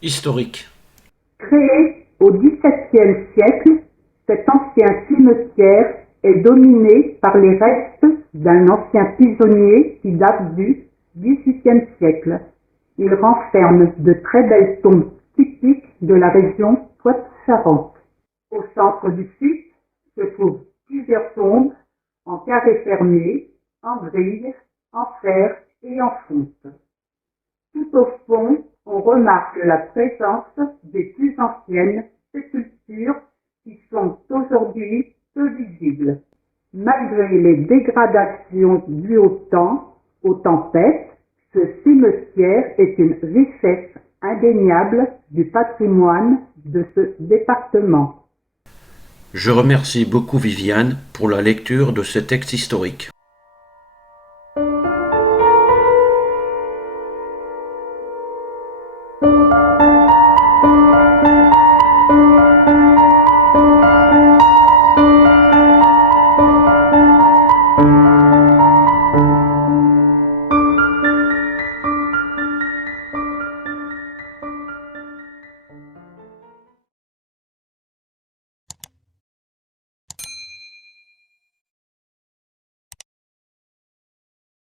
Historique. Créé au XVIIe siècle, cet ancien cimetière est dominé par les restes d'un ancien pigeonnier qui date du XVIIIe siècle. Il renferme de très belles tombes typiques de la région Poitou-Charentes. Au centre du site se trouvent plusieurs tombes en carré fermé, en grille, en fer et en fonte. Tout au fond, on remarque la présence des plus anciennes sépultures qui sont aujourd'hui peu visibles. Malgré les dégradations dues au temps, aux tempêtes, ce cimetière est une richesse indéniable du patrimoine de ce département. Je remercie beaucoup Viviane pour la lecture de ce texte historique.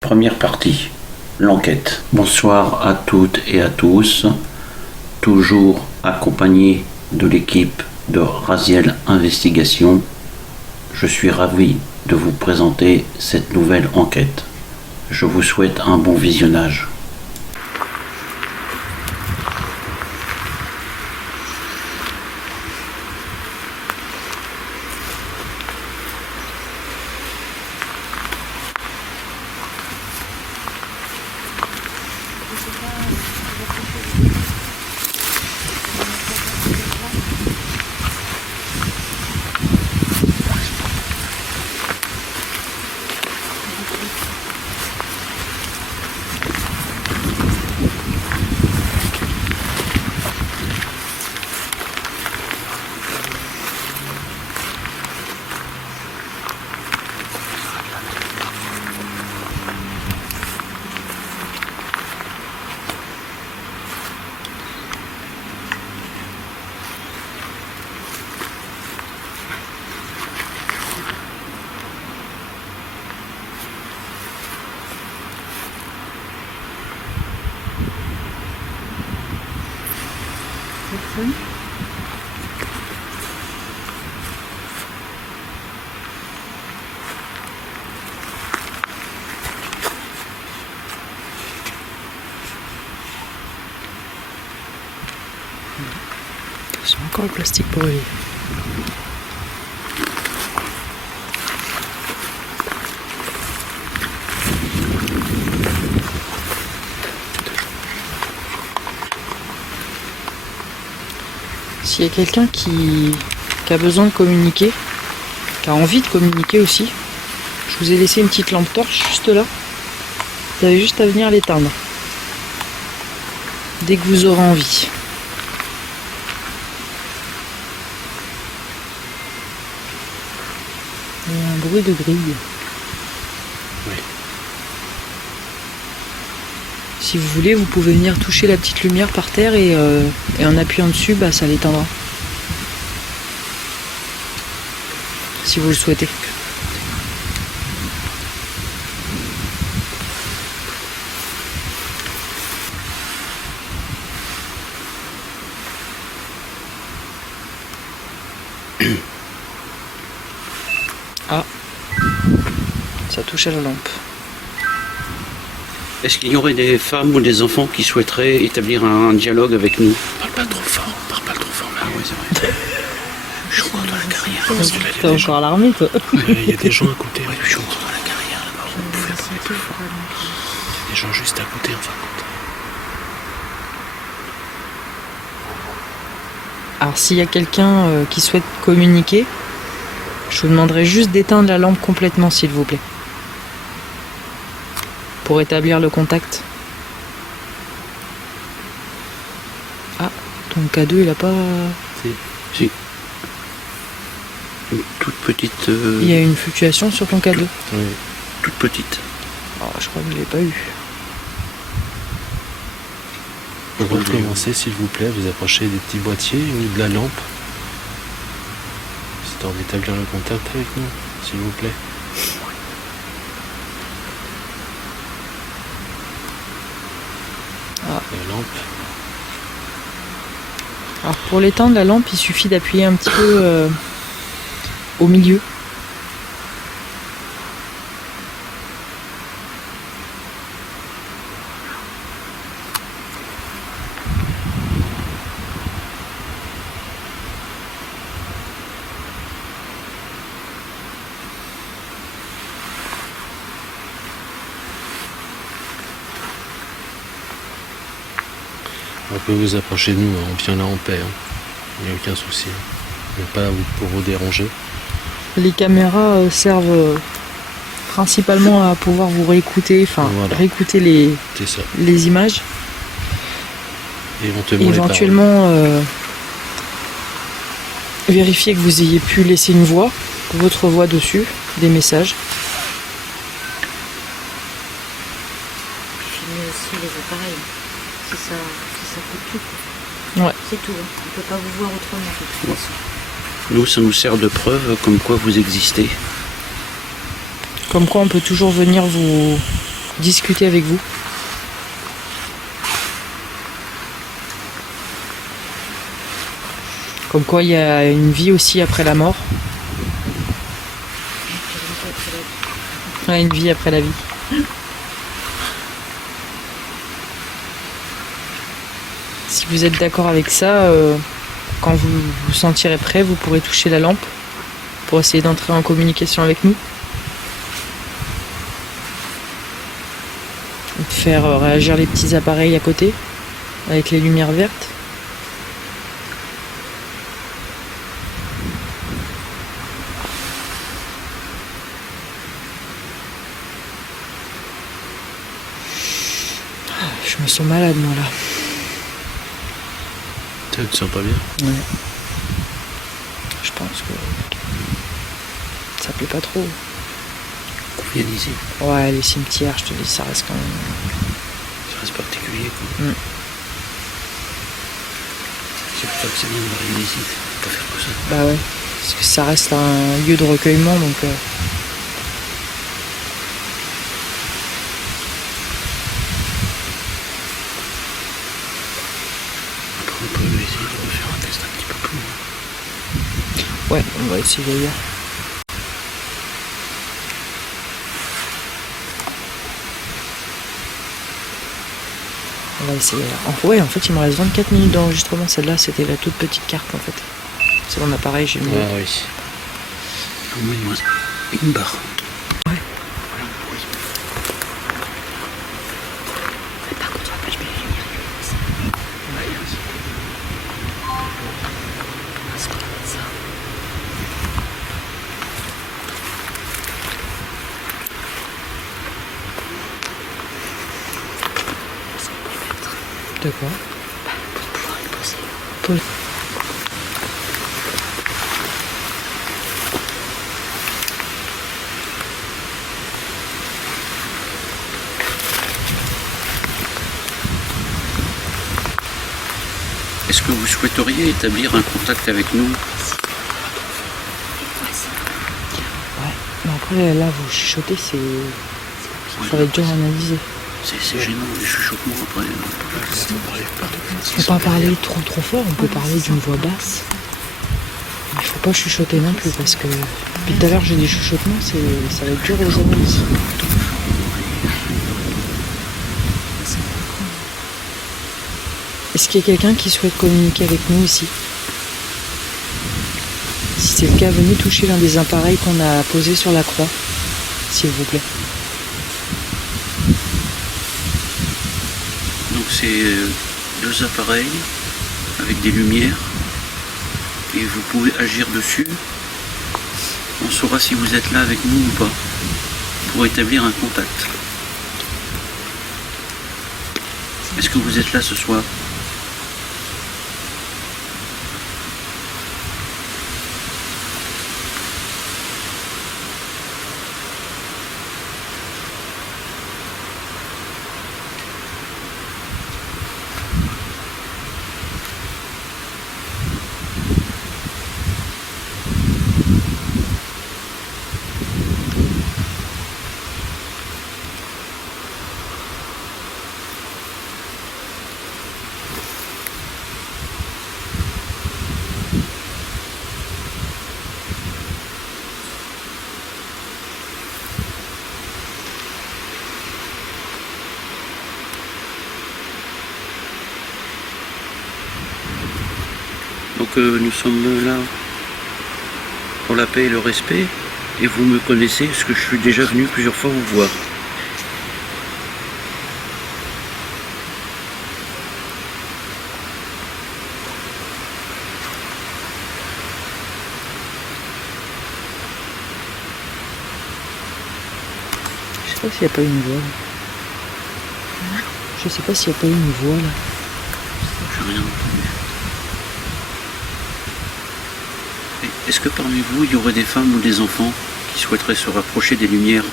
Première partie, l'enquête. Bonsoir à toutes et à tous, toujours accompagné de l'équipe de Raziel Investigation. Je suis ravi de vous présenter cette nouvelle enquête. Je vous souhaite un bon visionnage. J'ai encore le plastique brûlé. S'il y a quelqu'un qui a besoin de communiquer, qui a envie de communiquer aussi, je vous ai laissé une petite lampe torche juste là. Vous avez juste à venir l'éteindre dès que vous aurez envie. Il y a un bruit de grille. Oui. Si vous voulez, vous pouvez venir toucher la petite lumière par terre et en appuyant dessus, ça l'éteindra. Si vous le souhaitez. Ah, ça touche à la lampe. Est-ce qu'il y aurait des femmes ou des enfants qui souhaiteraient établir un dialogue avec nous? Parle pas trop fort, Ah oui, c'est vrai. Je suis encore dans la carrière. T'es encore alarmé, toi? Il y a des gens à côté. Ouais, je suis encore dans la carrière là-bas. Vous pouvez parler plus fort. Il y a des gens juste à côté, en fin de compte. Alors s'il y a quelqu'un qui souhaite communiquer, je vous demanderai juste d'éteindre la lampe complètement, s'il vous plaît. Pour établir le contact. Ah, ton K2 il a pas... Si. Une toute petite... Il y a une fluctuation sur ton K2. Oui. Toute petite. Oh, je crois que je l'ai pas eu. Pour recommencer, s'il vous plaît, vous approchez des petits boîtiers ou de la lampe, histoire d'établir le contact avec nous, s'il vous plaît. Ah. La lampe. Alors pour l'éteindre, la lampe, il suffit d'appuyer un petit peu au milieu. On peut vous approcher de nous, hein, on vient là en paix. Hein. Il n'y a aucun souci. On n'est pas là pour vous déranger. Les caméras servent principalement à pouvoir vous réécouter, Voilà. réécouter les C'est ça. images. Éventuellement, Vérifier que vous ayez pu laisser une voix, votre voix dessus, des messages. Filmer aussi les appareils. Si ça coûte tout. Quoi. Ouais. C'est tout. Hein. On ne peut pas vous voir autrement de toute façon. Nous, ça nous sert de preuve comme quoi vous existez. Comme quoi on peut toujours venir vous discuter avec vous. Comme quoi il y a une vie aussi après la mort. Ouais, une vie après la vie. Si vous êtes d'accord avec ça, quand vous vous sentirez prêt, vous pourrez toucher la lampe pour essayer d'entrer en communication avec nous. Faire réagir les petits appareils à côté avec les lumières vertes. Je me sens malade moi là. tu te sens pas bien? Ouais. Je pense que ça plaît pas trop. On vient d'ici. Ouais, les cimetières, je te dis, ça reste quand même. Ça reste particulier, quoi. C'est pour ça que c'est bien de varier ici. Faut pas faire que ça. Bah ouais, parce que ça reste un lieu de recueillement, donc. Après, on peut essayer de refaire un test un petit peu plus loin. Ouais, on va essayer d'ailleurs. On va essayer. Ouais, en fait, il me reste 24 minutes d'enregistrement. Celle-là, c'était la toute petite carte, en fait. C'est mon appareil, j'ai mis. Ah oui. Au moins, il me reste une barre. Ouais. Par contre, on va pas allumer les lumières. Est-ce qu'on va mettre ça? Est-ce qu'on peut le mettre? D'accord. Pour pouvoir le poser. Pose. Est-ce que vous souhaiteriez établir un contact avec nous? Ouais, mais après, là, vous chuchotez, c'est. Ça va être dur à analyser. C'est gênant, les chuchotements après. Faut pas parler trop fort, on peut parler d'une voix basse. Il faut pas chuchoter non plus parce que depuis tout à l'heure j'ai des chuchotements, ça va être dur aux analyses. Est-ce qu'il y a quelqu'un qui souhaite communiquer avec nous ici? Si c'est le cas, venez toucher l'un des appareils qu'on a posés sur la croix, s'il vous plaît. Donc c'est deux appareils avec des lumières et vous pouvez agir dessus. On saura si vous êtes là avec nous ou pas pour établir un contact. Est-ce que vous êtes là ce soir? Donc nous sommes là pour la paix et le respect. Et vous me connaissez parce que je suis déjà venu plusieurs fois vous voir. Je sais pas s'il n'y a pas une voile. Je sais pas s'il n'y a pas une voile. J'ai rien entendu. Est-ce que parmi vous, il y aurait des femmes ou des enfants qui souhaiteraient se rapprocher des lumières?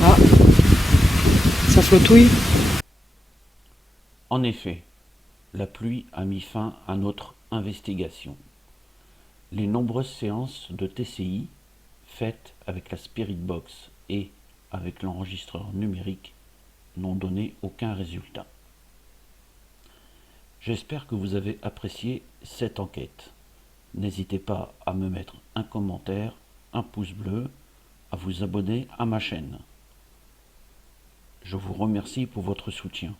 Ah, ça flottouille. En effet, la pluie a mis fin à notre investigation. Les nombreuses séances de TCI faites avec la Spirit Box et avec l'enregistreur numérique n'ont donné aucun résultat. J'espère que vous avez apprécié cette enquête. N'hésitez pas à me mettre un commentaire, un pouce bleu, à vous abonner à ma chaîne. Je vous remercie pour votre soutien.